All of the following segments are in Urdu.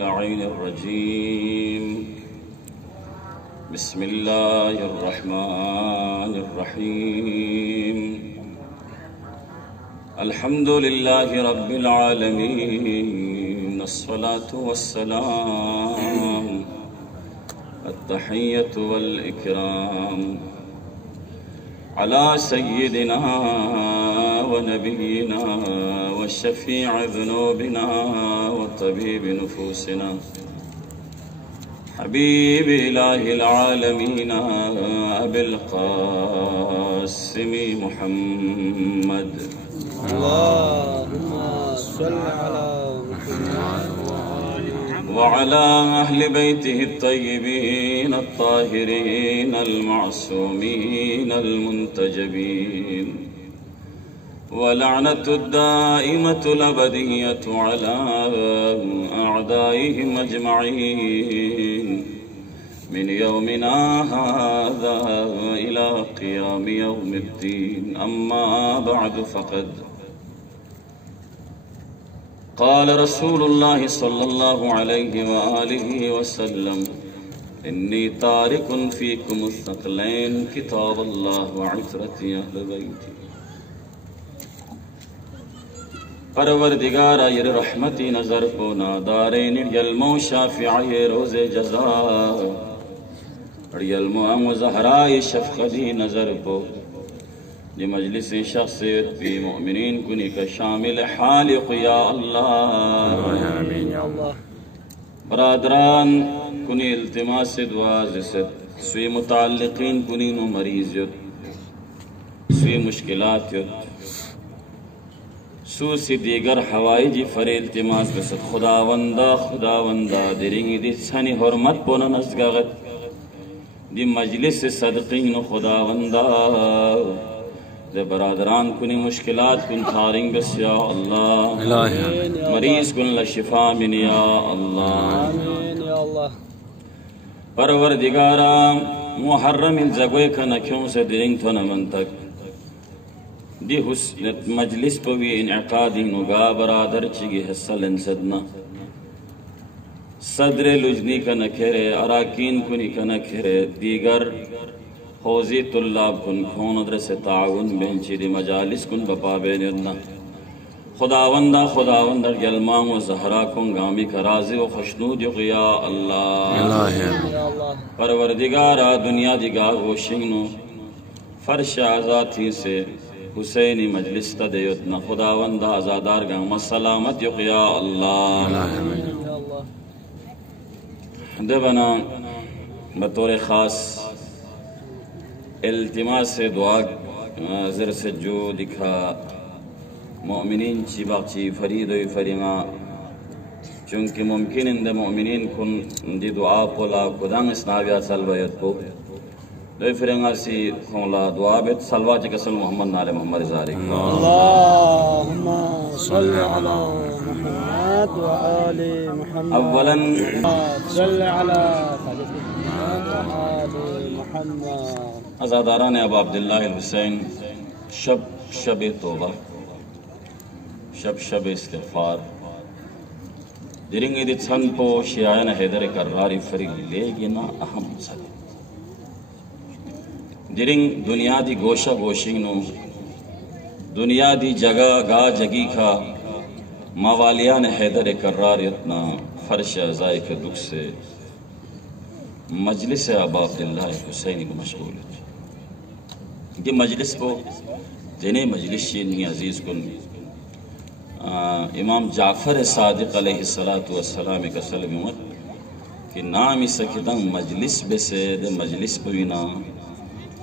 اللعين الرجيم بسم الله الرحمن الرحيم الحمد لله رب العالمين الصلاة والسلام التحية والإكرام على سيدنا ونبينا والشفيع ذنوبنا وطبيب نفوسنا حبيب إله العالمين أبي القاسم محمد اللهم صل على محمد وعلى أهل بيته الطيبين الطاهرين المعصومين المنتجبين ولعنة الدائمة الأبدية على أعدائهم أجمعين من يومنا هذا إلى قيام يوم الدين أما بعد فقد قال رسول الله صلى الله عليه وآله وسلم إني تارك فيكم الثقلين كتاب الله وعترتي أهل بيتي پروردگارا یر رحمتی نظر کو نادارین یلمو شافعی روز جزا یلمو ام زہرائی شفقتی نظر کو دی مجلس شخصیت بھی مؤمنین کنی کا شامل حالق یا اللہ آمین یا اللہ برادران کنی التماس دعا زست سوی متعلقین کنی نو مریض یت سوی مشکلات یت سوسی دیگر حوائجی فری التماس بسد خداوندہ درنگی دی سنی حرمت پونا نزگاغت دی مجلس صدقین خداوندہ دی برادران کنی مشکلات کن تھارنگ بس یا اللہ مریض کن لشفا من یا اللہ آمین یا اللہ پروردگارا محرم الزگوے کا نکیوں سے درنگ تو نمن تک دی حسنت مجلس پوی انعقادی نگا برادر چگی حصہ لنسدنا صدر لجنی کا نکھرے اراکین کنی کا نکھرے دیگر حوزی طلاب کن کھون ادرس تعاون بینچی دی مجالس کن بپا بینیدنا خداوندہ یلمام و زہرا کن گامی کا رازی و خشنود یا اللہ پروردگارا دنیا دی گاہ و شنگنو فرش آزادی سے حسینی مجلس تا دیتنا خداوندہ آزادار گاما سلامت یا اللہ دے بنا بطور خاص التماس دعا زر سے جو دکھا مؤمنین چی باقی فرید و فریما چونکہ ممکن اند مؤمنین کن دی دعا پولا کدام اسنابیات سلویت کو دوی فرنگا سی خولا دعا بیت سلوہ چکا سل محمد نال محمد ازاری اللہم صل علی محمد و آل محمد اولا صل علی محمد و آل محمد ازاداران ابا عبداللہ الحسین شب توبہ شب استغفار درنگی دی چھن پو شیعین حیدر کراری فرگ لے گنا اہم سل درنگ دنیا دی گوشہ گوشنگنو دنیا دی جگہ گا جگی کا موالیان حیدر کرار اتنا فرش ازائی کے دکھ سے مجلس ابا عبداللہ حسینی کو مشغول ہے یہ مجلس کو جنہیں مجلس شینی عزیز کن امام جعفر صادق علیہ السلام کا سلم امت کہ نامی سکتاں مجلس بسے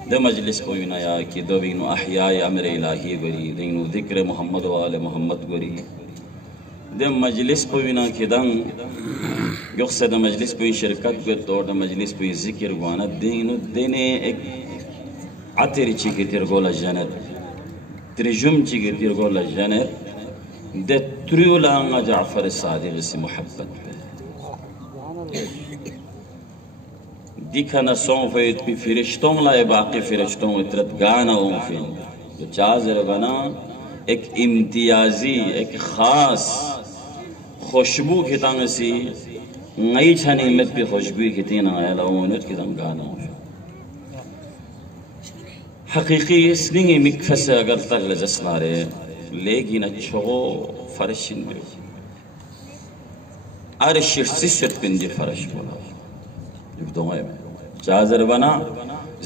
دے مجلس پوینا یا کہ دو بینو احیاء امر الہی گوری دینو ذکر محمد و آل محمد گوری دے مجلس پوینا کہ دنگ یقصد دے مجلس پوی شرکت گوت اور دے مجلس پوی ذکر گوانا دینو دینے ایک عطر چی ترگولا جنت ترجم چی ترگولا جنت دے تریولا انگا جعفر صادق سے محبت پہ دیکھنا سون فیت پی فرشتوں لائے باقی فرشتوں اترت گانا ہوں فین تو چازر بنا ایک امتیازی ایک خاص خوشبو کی تانگسی نئی چھنی مت پہ خوشبوئی کی تین آیا لونت کی دم گانا ہو حقیقی اس لئے مکفس اگر تک لزس نارے لیکن اچھو فرشن میں عرش سست پندی فرش بولا جب دعائے میں چازر بنا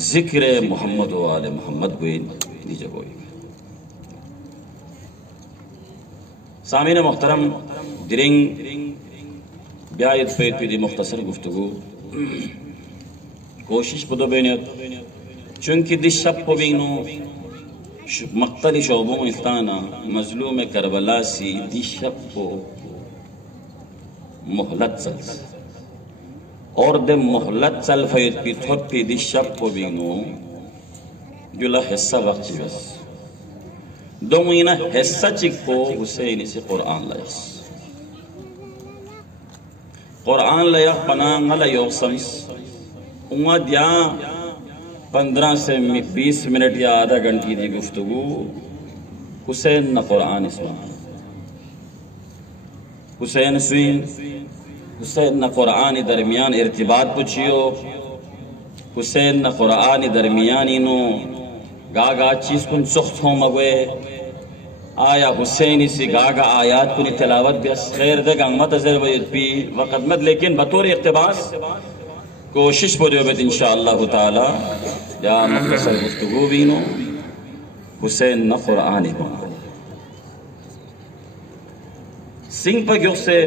ذکر محمد و آل محمد گوئن دیجا گوئی سامعین محترم درنگ بیایت پید پیدی مختصر گفتگو کوشش بدو بینیت چونکہ دی شب پو بینو مقتل شعبوں افتانا مظلوم کربلا سی دی شب پو محلت چل اور دے محلت چل فید پی تھوٹ پی دی شب پو بینو جولا حصہ وقت چی بس دو مہینہ حصہ چک پو حسینی سے قرآن لائس قرآن لائق پناہ اللہ یوسمس امید یا 15 سے 20 منٹ یا آدھا گھنٹی دی گفتگو حسین نا قرآن اسمان حسین سوین حسین نا قرآن درمیان ارتباط پچھیو حسین نا قرآن درمیان انو گاگا چیز کن سخت ہوں مگوے آیا حسینی سی گاگا آیات کنی تلاوت بیس خیر دے گا مت ازر وید پی وقت مت لیکن بطور اقتباس کوشش پو دیو بیت انشاءاللہ تعالی یا مختصر گفتگو بینو حسین نا قرآنی بنا سنگ پا گیو سے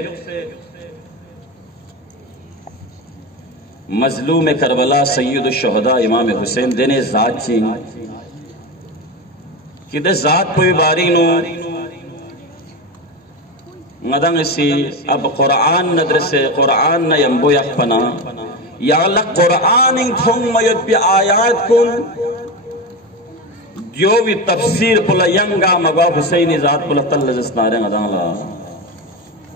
مظلوم کربلا سید الشہداء امام حسین دینے ذات چین کہ دے ذات پوی بارینو مدنگ سی اب قرآن ندرسے قرآن نا ینبو یک پنا یا اللہ قرآن تھنگ میت پی آیات کن جو بھی تفسیر پلا ینگا مگا حسینی ذات پلا تلجس نارے مدنگ اللہ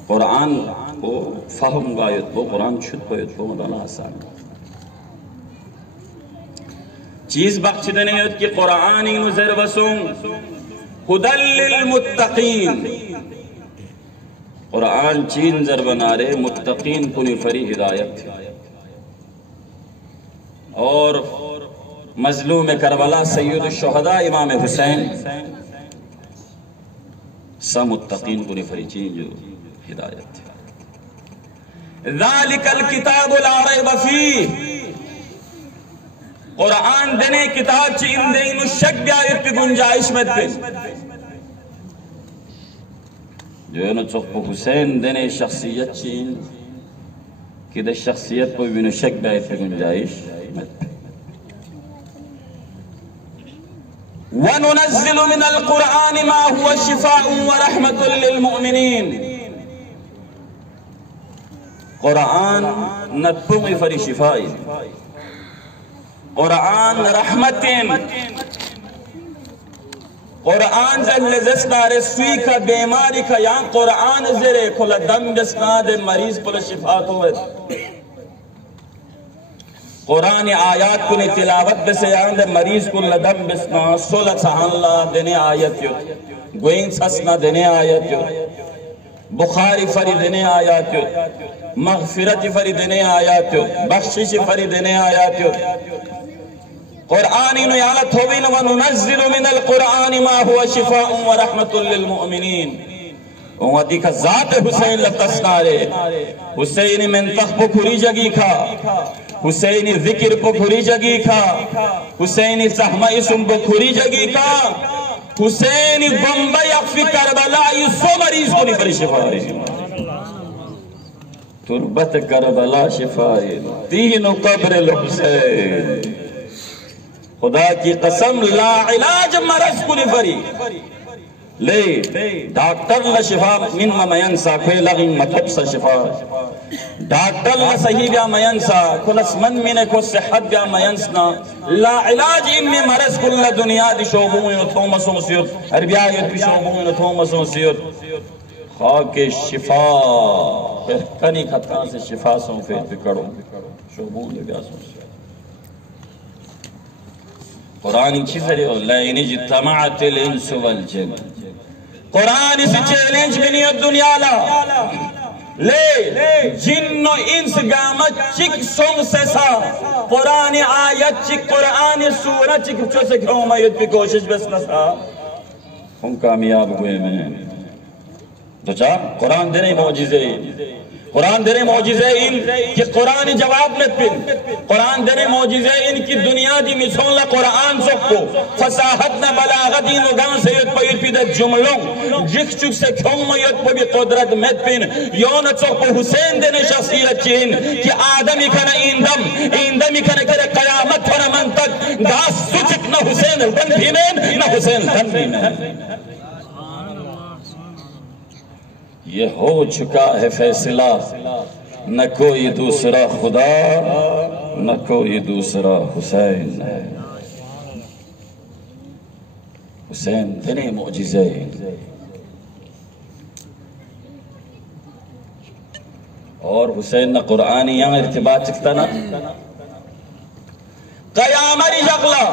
قرآن کو فہم گایت پو قرآن چھت پویت پو مدنگ اللہ آسان چیز بخش دینے کی قرآن نظر بسوں ہدل للمتقین قرآن چین زر بنارے متقین کنی فری ہدایت اور مظلوم کربلا سید الشہداء امام حسین سا متقین کنی فری چین جو ہدایت ذالک الکتاب لا ریب فیہ قرآن دینے کتاب چین دینو شک بیایت پی گنجائش مت پی جو انو چخپ حسین دینے شخصیت چین کہ دے شخصیت پو بینو شک بیایت پی گنجائش مت پی وَنُنَزِّلُ مِنَ الْقُرْآنِ مَا هُوَ شِفَاءٌ وَرَحْمَةٌ لِّلْمُؤْمِنِينَ قرآن نتپوگی فری شفائی قرآن رحمتیں قرآن زل زستار سوئی کا بیماری کا یا قرآن زرے کھلا دم جسنا دے مریض پلا شفاعت ہوئے قرآن آیات کنی تلاوت بسے یا دے مریض کھلا دم بسنا سولت سہان اللہ دینے آیت یو گوین سسنا دینے آیت یو بخاری فری دینے آیات یو مغفرت فری دینے آیات یو بخشش فری دینے آیات یو قرآن نیالت ہوئین وننزل من القرآن ما هو شفاء ورحمة للمؤمنین وہاں کا ذات حسین لتسنارے حسین منتخ پو کھری جگی کھا حسین ذکر پو کھری جگی کھا حسین سہمہ اسم پو کھری جگی کھا حسین بمبئی اقفی کربلائی سو مریض کو نہیں پری شفائی تربت کربلا شفائی تین قبر الحسین خدا کی قسم لا علاج مرض کو نفری لے ڈاکٹر لشفا من مینسا کھوئی لغن مطب سا شفا ڈاکٹر لصحیح بیا مینسا کلس من من کو صحت بیا مینسنا لا علاج امی مرض کل دنیا دی شعبوں یا تومس و مسیوت عربیایت بھی شعبوں یا تومس و مسیوت خاک شفا کنی خطان سے شفا سوں فیت پکڑوں شعبوں یا بیا سوں قرآن چیز ہے لَئِنِ اجْتَمَعَتِ الْإِنسُ وَالْجِنُّ قرآن اس چیلنج بھی نہیں ہے دنیا لا لے جن و انس گامت چک سنگ سسا قرآن آیت چک قرآن سورہ چک چو سے کھوں میت پی کوشش بس نسا ہم کامیاب ہوئے میں تو چاہ قرآن دینے معجزے قرآن دینے معجزے ان کہ قرآن جواب نت پن قرآن دینے معجزے ان کی دنیا دی مثلا قرآن سکو فصاحت نہ بلاغت ان گان سے یت پیر پی در جملوں جک چک سے کھوں میت پی قدرت مت پن یون چک پہ حسین دینے شخصیت چین کہ آدمی کھنا ایندمی کھنا کرے قیامت کھنا من تک داس سچک نہ حسین البن بھی میں نہ حسین دن بھی میں یہ ہو چکا ہے فیصلہ نہ کوئی دوسرا خدا نہ کوئی دوسرا حسین ہے حسین تنے معجزے اور حسین نہ قرآنی یہاں ارتباط چکتا نا قیامری جغلا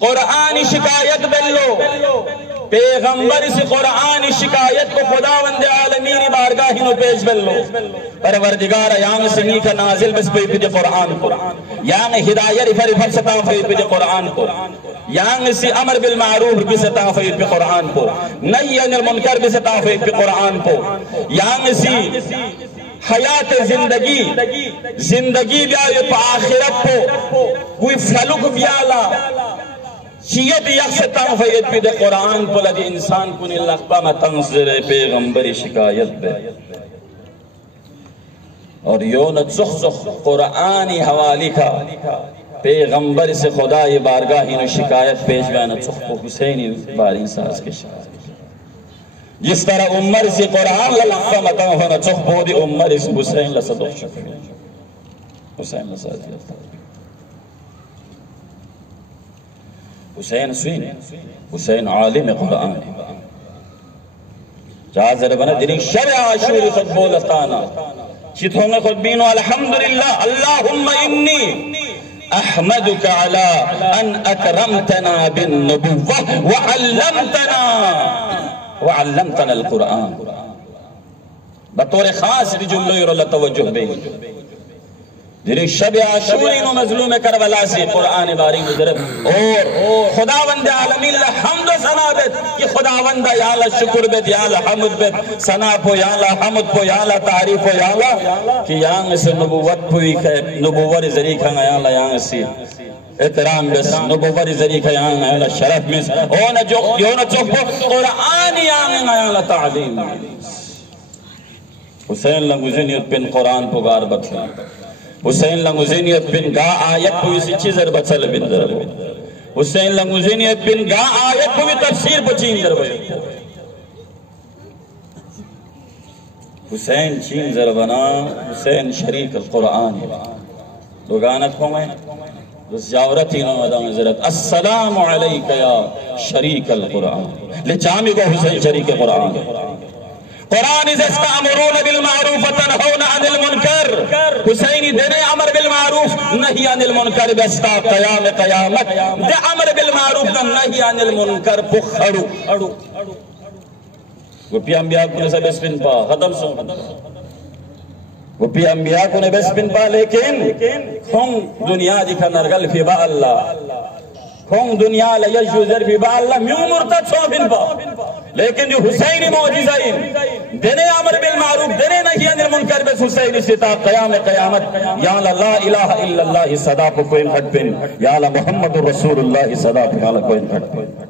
قرآنی شکایت بلو پیغمبر سے قرآن شکایت کو خداوند عالمین بارگاہ نو پیش بلو پروردگار یانگ سنی کا نازل بس پہ پیجے قرآن کو یانگ ہدایت فر فرستا فیر پیجے قرآن کو یانگ سی امر بالمعروف بستا فیر پی قرآن کو نئی عن المنکر بستا فیر پی قرآن کو یانگ سی حیات زندگی بیاوی پا آخرت کو کوئی فلک بیالا چیت یکستان فید پید قرآن کو لگے انسان کنی لقبہ میں تنظر پیغمبری شکایت بے اور یون چخ قرآنی حوالی کا پیغمبر سے خدای بارگاہی نو شکایت پیش بیانا چخ کو حسینی باری ساز کے شکایت جس طرح عمر سے قرآن لقبہ میں تنظر چخ کو دی عمر سے حسین لصدق شکایت حسین لصدق حسین سوین حسین عالم قرآن جازر بنا دنی شرع عاشوری خود بولتانا چیتوں میں خود بینو الحمدللہ اللہم انی احمدک علی ان اکرمتنا بالنبوہ وعلمتنا القرآن بطور خاص دی جملے اور اللہ توجہ بے دنی شب عاشوری نو مظلوم کربلا سے قرآن باری مجرب اور خداوند عالمین حمد و ثنا بیت کہ خداوند یا اللہ شکر بیت یا اللہ حمد بیت ثنا پو یا اللہ حمد پو یا اللہ تعریف پو یا اللہ کہ یہاں سے نبوت پوئی کہ نبوت ذریعہ یا اللہ یہاں سے احترام بس نبوت ذریعہ یا اللہ شرف میں یونا چوکو قرآن یا اللہ تعلیم حسین لنگوزنیت پن قرآن پو غار بکھا حسین لنگوزینیت بن گا آیت کو اسی چیزر بچل بندر حسین لنگوزینیت بن گا آیت کو بھی تفسیر پچین در بھئی حسین چین در بنا حسین شریک القرآن لوگانت کو میں بس جاورتی نو مدام حضرت السلام علیکہ یا شریک القرآن لچامی کو حسین شریک قرآن قرآن از استعمرون بالمعروف تنہون عن المنکر حسینی دینے عمر بالمعروف نہیں عن المنکر بستا قیامت دے عمر بالمعروف نہیں عن المنکر پخڑو گپی انبیاء کو نے سب اسپن پا ختم سن گپی انبیاء کو نے بسپن پا لیکن کھوں دنیا دکھا نرگل فی با اللہ کھوں دنیا لیجو ذر فی با اللہ میوں مرتد سو بن پا لیکن جو حسینی معجزہ دینے عمر بالمعروف دینے نہیں انر منکر بس حسینی ستا قیامت یا اللہ لا الہ الا اللہ صدا پہ کوئی گھٹ پن یا اللہ محمد رسول اللہ صدا پہ کوئی گھٹ پن